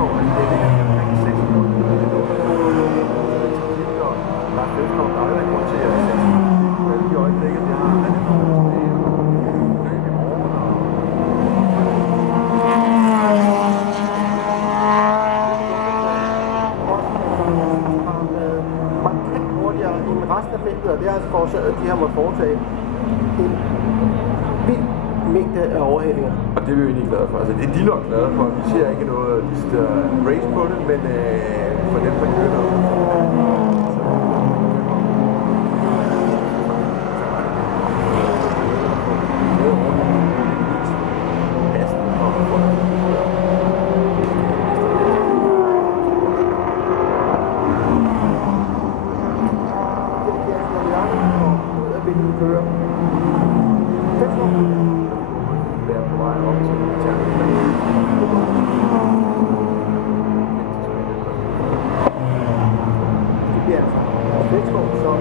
Fedskov, altså det ligger lige omkring 6 minutter. Der er Fedskov, der er jo ikke grund til at sætte sig i øjeblikket. Det har andet år tilbage. Løb i morgen og... markant hurtigere end resten af feltet, og det har altså forårsaget, at de har måttet foretage en vild mængde af overhældinger. Og det er vi jo egentlig glade for. Altså, det er de nok glade for. Vi ser ikke noget race på det, men for dem, der kører noget. Kører. Fedskov. Der er på vej op til Terminal. Det bliver altså Fedskov, som